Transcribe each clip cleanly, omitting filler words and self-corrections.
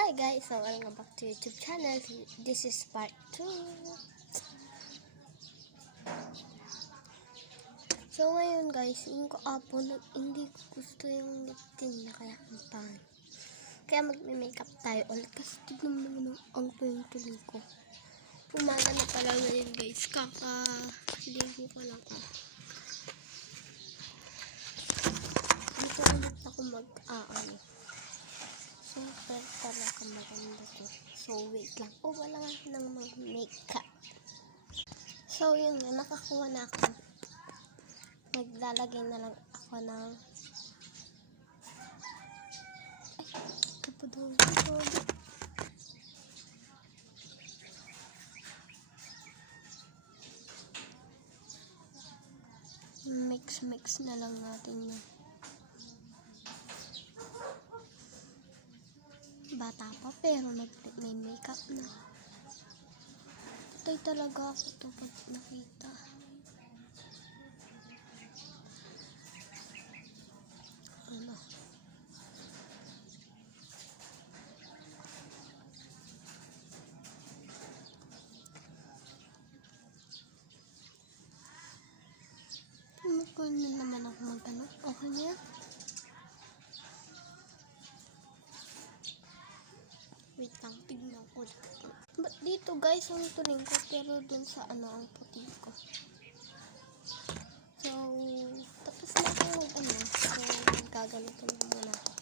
Hi guys, so welcome back to YouTube channel. This is part 2. So ngayon guys, yung kahapon hindi ko gusto yung liptin na kaya ang pangit. Kaya magme-makeup tayo ulit kasi tignan mo naman ang tuling ko. Umaga na pala ngayon guys, kakaligo pa lang ako. Dito ulit ako mag-aano. Super talaga maganda to. So, wait lang. Wala nga ng mga makeup. So, yun nga. Nakakuha na ako. Maglalagay na lang ako ng... Ay, kapudong ito. Mix na lang natin yun. Bata pa pero may makeup na. Patay talaga ako to pag nakita. Ano? Kung na naman ako magano. Okay na yan? Wait lang, tignan ko. But dito guys, ang tuling ko, pero dun sa ang puti ko. So, tapos na ako so, gaganito na muna ako.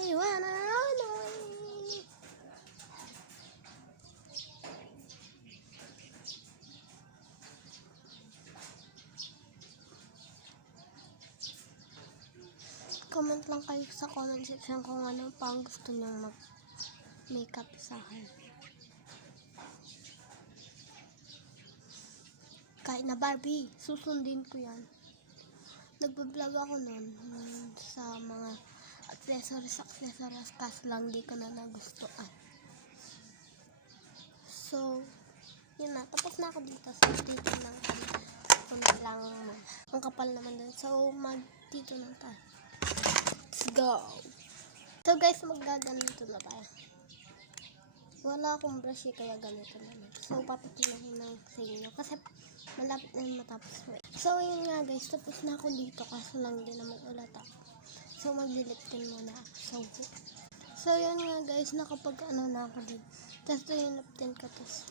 I wanna know. Comment lang kayo sa comment section kung ano pa ang gusto nyong mag-makeup sa akin. Kahit na Barbie, susundin ko yan. Nagbablog ako nun sa mga accessories, kaso lang di ko na nagustuhan. So, yun na. Tapos na ako dito. So, dito lang kami. Lang. Ang kapal naman dun. So, dito lang tayo. Let's go! So guys, maggaganito na tayo. Wala akong brush kaya ganito na lang. So, papatulahin lang sa inyo. Kasi malapit na yung matapos. So, yun nga guys. Tapos na ako dito. Kaso lang din naman ulat ako. So, magliliptin muna ako. So, yun nga guys. Nakapag na ako dito. Tapos yung liptin ko. Tapos,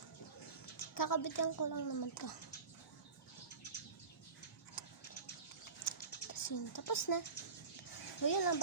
kakabitan ko lang naman to. Tapos yun. Tapos na. So, yun lang.